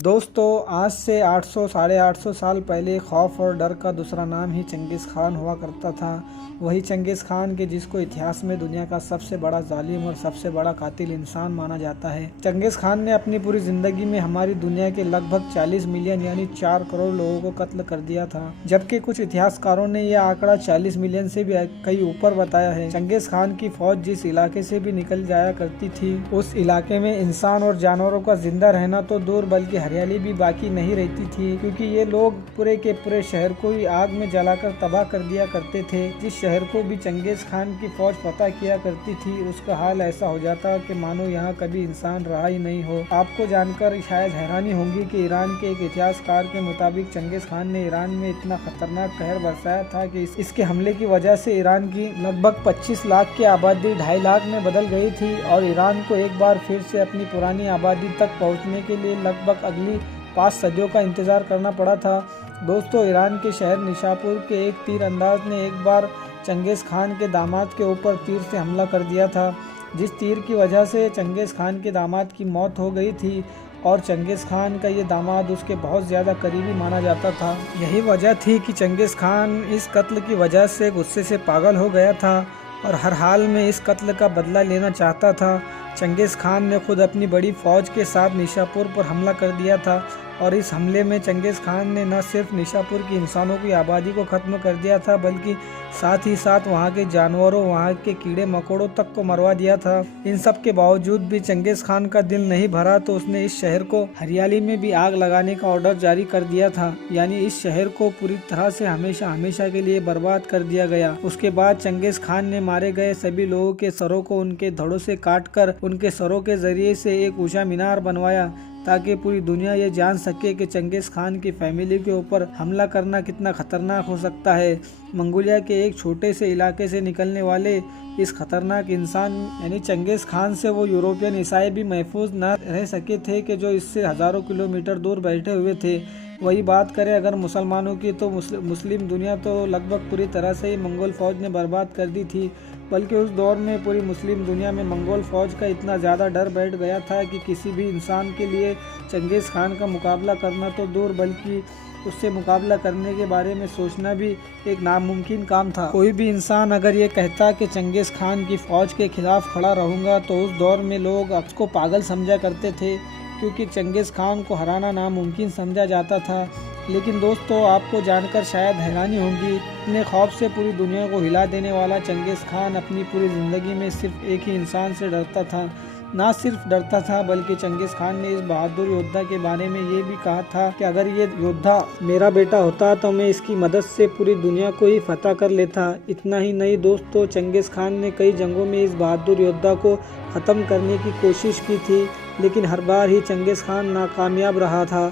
दोस्तों आज से 800 साढ़े 800 साल पहले खौफ और डर का दूसरा नाम ही चंगेज़ खान हुआ करता था। वही चंगेज़ खान के जिसको इतिहास में दुनिया का सबसे बड़ा जालिम और सबसे बड़ा कातिल इंसान माना जाता है। चंगेज़ खान ने अपनी पूरी ज़िंदगी में हमारी दुनिया के लगभग 40 मिलियन यानी 4 करोड़ लोगों को कत्ल कर दिया था, जबकि कुछ इतिहासकारों ने यह आंकड़ा 40 मिलियन से भी कई ऊपर बताया है। चंगेज़ खान की फौज जिस इलाके से भी निकल जाया करती थी, उस इलाके में इंसान और जानवरों का जिंदा रहना तो दूर बल्कि हरियाली भी बाकी नहीं रहती थी, क्योंकि ये लोग पूरे के पूरे शहर को ही आग में जलाकर तबाह कर दिया करते थे। जिस शहर को भी चंगेज़ खान की फौज फतह किया करती थी, उसका हाल ऐसा हो जाता कि मानो यहाँ कभी इंसान रहा ही नहीं हो। आपको जानकर शायद हैरानी होगी कि ईरान के एक इतिहासकार के मुताबिक चंगेज़ खान ने ईरान में इतना खतरनाक कहर बरसाया था कि इसके हमले की वजह से ईरान की लगभग 25 लाख की आबादी 2.5 लाख में बदल गई थी और ईरान को एक बार फिर से अपनी पुरानी आबादी तक पहुंचने के लिए लगभग अगली 5 सदियों का इंतजार करना पड़ा था। दोस्तों, ईरान के शहर निशापुर के एक तीर अंदाज ने एक बार चंगेज़ खान के दामाद के ऊपर तीर से हमला कर दिया था, जिस तीर की वजह से चंगेज़ खान के दामाद की मौत हो गई थी और चंगेज़ खान का ये दामाद उसके बहुत ज़्यादा करीबी माना जाता था। यही वजह थी कि चंगेज़ खान इस कत्ल की वजह से गुस्से से पागल हो गया था और हर हाल में इस कत्ल का बदला लेना चाहता था। चंगेज़ खान ने खुद अपनी बड़ी फ़ौज के साथ निशापुर पर हमला कर दिया था और इस हमले में चंगेज़ खान ने न सिर्फ निशापुर की इंसानों की आबादी को ख़त्म कर दिया था, बल्कि साथ ही साथ वहाँ के जानवरों, वहाँ के कीड़े मकोड़ों तक को मरवा दिया था। इन सब के बावजूद भी चंगेज़ खान का दिल नहीं भरा तो उसने इस शहर को हरियाली में भी आग लगाने का ऑर्डर जारी कर दिया था, यानी इस शहर को पूरी तरह से हमेशा हमेशा के लिए बर्बाद कर दिया गया। उसके बाद चंगेज़ खान ने मारे गए सभी लोगों के सरों को उनके धड़ों से काटकर उनके सरों के जरिए से एक ऊंचा मीनार बनवाया, ताकि पूरी दुनिया ये जान सके कि चंगेज़ खान की फैमिली के ऊपर हमला करना कितना खतरनाक हो सकता है। मंगोलिया के एक छोटे से इलाके से निकलने वाले इस खतरनाक इंसान यानी चंगेज़ खान से वो यूरोपियन ईसाई भी महफूज न रह सके थे कि जो इससे हज़ारों किलोमीटर दूर बैठे हुए थे। वही बात करें अगर मुसलमानों की, तो मुस्लिम दुनिया तो लगभग पूरी तरह से ही मंगोल फ़ौज ने बर्बाद कर दी थी, बल्कि उस दौर में पूरी मुस्लिम दुनिया में मंगोल फ़ौज का इतना ज़्यादा डर बैठ गया था कि किसी भी इंसान के लिए चंगेज़ खान का मुकाबला करना तो दूर बल्कि उससे मुकाबला करने के बारे में सोचना भी एक नामुमकिन काम था। कोई भी इंसान अगर ये कहता कि चंगेज़ खान की फ़ौज के खिलाफ खड़ा रहूँगा, तो उस दौर में लोग उसको पागल समझा करते थे, क्योंकि चंगेज़ खान को हराना नामुमकिन समझा जाता था। लेकिन दोस्तों, आपको जानकर शायद हैरानी होगी, इतने खौफ से पूरी दुनिया को हिला देने वाला चंगेज़ खान अपनी पूरी ज़िंदगी में सिर्फ एक ही इंसान से डरता था। ना सिर्फ डरता था बल्कि चंगेज़ खान ने इस बहादुर योद्धा के बारे में ये भी कहा था कि अगर ये योद्धा मेरा बेटा होता तो मैं इसकी मदद से पूरी दुनिया को ही फतह कर लेता। इतना ही नहीं दोस्तों, चंगेज़ खान ने कई जंगों में इस बहादुर योद्धा को ख़त्म करने की कोशिश की थी, लेकिन हर बार ही चंगेज़ खान नाकामयाब रहा था।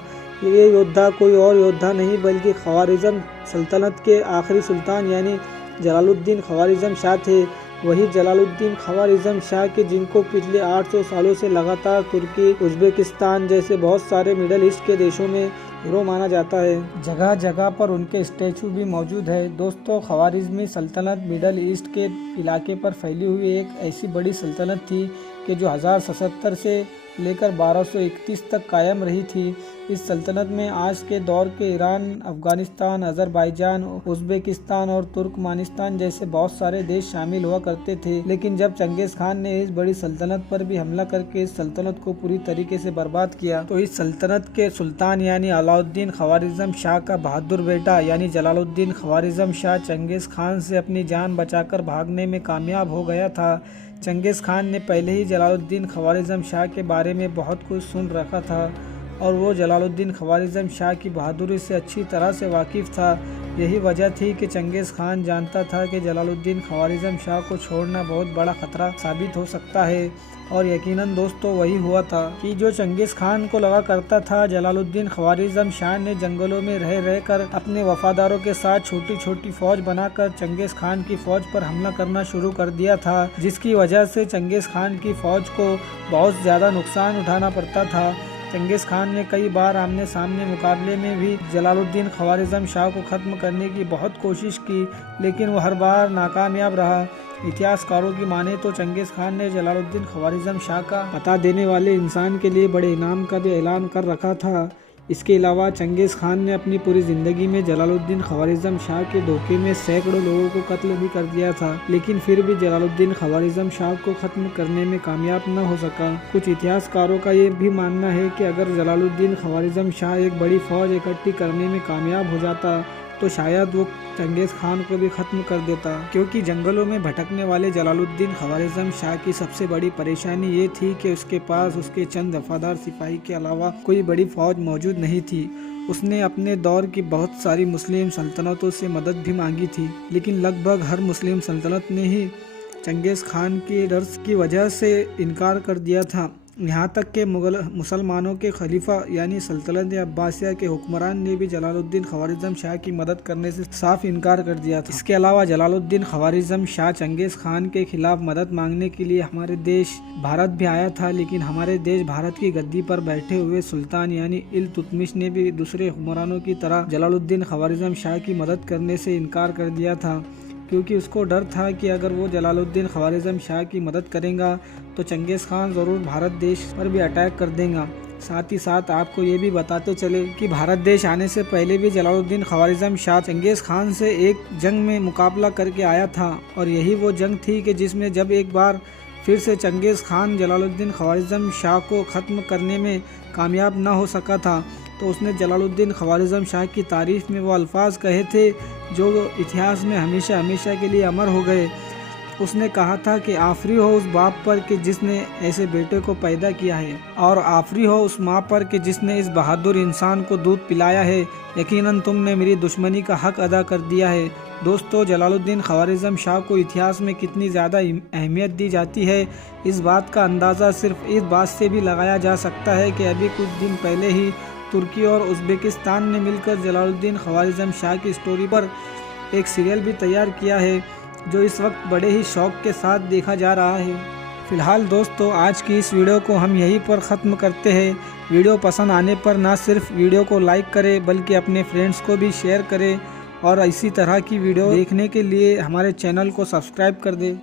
ये योद्धा कोई और योद्धा नहीं बल्कि ख़वारिज़म सल्तनत के आखिरी सुल्तान यानी जलालुद्दीन ख़वारिज़म शाह थे। वही जलालुद्दीन ख़वारिज़म शाह के जिनको पिछले 800 सालों से लगातार तुर्की, उज़्बेकिस्तान जैसे बहुत सारे मिडल ईस्ट के देशों में हीरो माना जाता है। जगह जगह पर उनके स्टैचू भी मौजूद है। दोस्तों, ख़वारिज़मी सल्तनत मिडल ईस्ट के इलाके पर फैली हुई एक ऐसी बड़ी सल्तनत थी कि जो 1077 से लेकर 1231 तक कायम रही थी। इस सल्तनत में आज के दौर के ईरान, अफ़गानिस्तान, अज़रबैजान, उज़्बेकिस्तान और तुर्कमानिस्तान जैसे बहुत सारे देश शामिल हुआ करते थे। लेकिन जब चंगेज़ खान ने इस बड़ी सल्तनत पर भी हमला करके इस सल्तनत को पूरी तरीके से बर्बाद किया, तो इस सल्तनत के सुल्तान यानी अलाउद्दीन ख़वारिज़म शाह का बहादुर बेटा यानी जलालुद्दीन ख़वारिज़म शाह चंगेज़ खान से अपनी जान बचाकर भागने में कामयाब हो गया था। चंगेज़ खान ने पहले ही जलालुद्दीन ख़वारिज़म शाह के बारे में बहुत कुछ सुन रखा था और वो जलालुद्दीन ख़वारिज़म शाह की बहादुरी से अच्छी तरह से वाकिफ़ था। यही वजह थी कि चंगेज़ खान जानता था कि जलालुद्दीन ख़वारिज़म शाह को छोड़ना बहुत बड़ा ख़तरा साबित हो सकता है, और यकीनन दोस्तों वही हुआ था कि जो चंगेज़ खान को लगा करता था। जलालुद्दीन ख़वारिज़म शाह ने जंगलों में रह रहकर अपने वफादारों के साथ छोटी छोटी फ़ौज बनाकर चंगेज़ खान की फ़ौज पर हमला करना शुरू कर दिया था, जिसकी वजह से चंगेज़ खान की फ़ौज को बहुत ज़्यादा नुकसान उठाना पड़ता था। चंगेज़ खान ने कई बार आमने सामने मुकाबले में भी जलालुद्दीन ख्वारिज़म शाह को ख़त्म करने की बहुत कोशिश की, लेकिन वो हर बार नाकामयाब रहा। इतिहासकारों की माने तो चंगेज़ खान ने जलालुद्दीन ख्वारिज़म शाह का पता देने वाले इंसान के लिए बड़े इनाम का भी ऐलान कर रखा था। इसके अलावा चंगेज़ खान ने अपनी पूरी ज़िंदगी में जलालुद्दीन ख्वारिज़म शाह के धोखे में सैकड़ों लोगों को कत्ल भी कर दिया था, लेकिन फिर भी जलालुद्दीन ख्वारिज़म शाह को ख़त्म करने में कामयाब न हो सका। कुछ इतिहासकारों का ये भी मानना है कि अगर जलालुद्दीन ख्वारिज़म शाह एक बड़ी फ़ौज इकट्ठी करने में कामयाब हो जाता तो शायद वो चंगेज़ खान को भी ख़त्म कर देता, क्योंकि जंगलों में भटकने वाले जलालुद्दीन ख्वारिज़म शाह की सबसे बड़ी परेशानी ये थी कि उसके पास उसके चंद वफादार सिपाही के अलावा कोई बड़ी फ़ौज मौजूद नहीं थी। उसने अपने दौर की बहुत सारी मुस्लिम सल्तनतों से मदद भी मांगी थी, लेकिन लगभग हर मुस्लिम सल्तनत ने ही चंगेज़ खान के डर की वजह से इनकार कर दिया था। यहाँ तक के मुसलमानों के खलीफा यानी सल्तनत अब्बासिया के हुक्मरान ने भी जलालुद्दीन ख्वारिज़म शाह की मदद करने से साफ इनकार कर दिया था। इसके अलावा जलालुद्दीन ख्वारिज़म शाह चंगेज़ खान के खिलाफ मदद मांगने के लिए हमारे देश भारत भी आया था, लेकिन हमारे देश भारत की गद्दी पर बैठे हुए सुल्तान यानी इल्तुतमिश ने भी दूसरे हुक्मरानों की तरह जलालुद्दीन ख्वारिज़म शाह की मदद करने से इनकार कर दिया था, क्योंकि उसको डर था कि अगर वो जलालुद्दीन ख्वारिज़म शाह की मदद करेगा तो चंगेज़ खान ज़रूर भारत देश पर भी अटैक कर देगा। साथ ही साथ आपको ये भी बताते चले कि भारत देश आने से पहले भी जलालुद्दीन ख्वारिज़म शाह चंगेज़ खान से एक जंग में मुकाबला करके आया था, और यही वो जंग थी कि जिसमें जब एक बार फिर से चंगेज़ खान जलालुद्दीन ख्वारिज़म शाह को ख़त्म करने में कामयाब न हो सका था, तो उसने जलालुद्दीन ख्वारिज़म शाह की तारीफ़ में वो अल्फाज कहे थे जो इतिहास में हमेशा हमेशा के लिए अमर हो गए। उसने कहा था कि आफरी हो उस बाप पर कि जिसने ऐसे बेटे को पैदा किया है, और आफरी हो उस माँ पर कि जिसने इस बहादुर इंसान को दूध पिलाया है। यकीनन तुमने मेरी दुश्मनी का हक अदा कर दिया है। दोस्तों, जलालुद्दीन ख्वारिज़म शाह को इतिहास में कितनी ज़्यादा अहमियत दी जाती है, इस बात का अंदाज़ा सिर्फ इस बात से भी लगाया जा सकता है कि अभी कुछ दिन पहले ही तुर्की और उज़्बेकिस्तान ने मिलकर जलालुद्दीन ख्वारिज़म शाह की स्टोरी पर एक सीरियल भी तैयार किया है, जो इस वक्त बड़े ही शौक़ के साथ देखा जा रहा है। फ़िलहाल दोस्तों, आज की इस वीडियो को हम यहीं पर ख़त्म करते हैं। वीडियो पसंद आने पर ना सिर्फ वीडियो को लाइक करें बल्कि अपने फ्रेंड्स को भी शेयर करें, और इसी तरह की वीडियो देखने के लिए हमारे चैनल को सब्सक्राइब कर दें।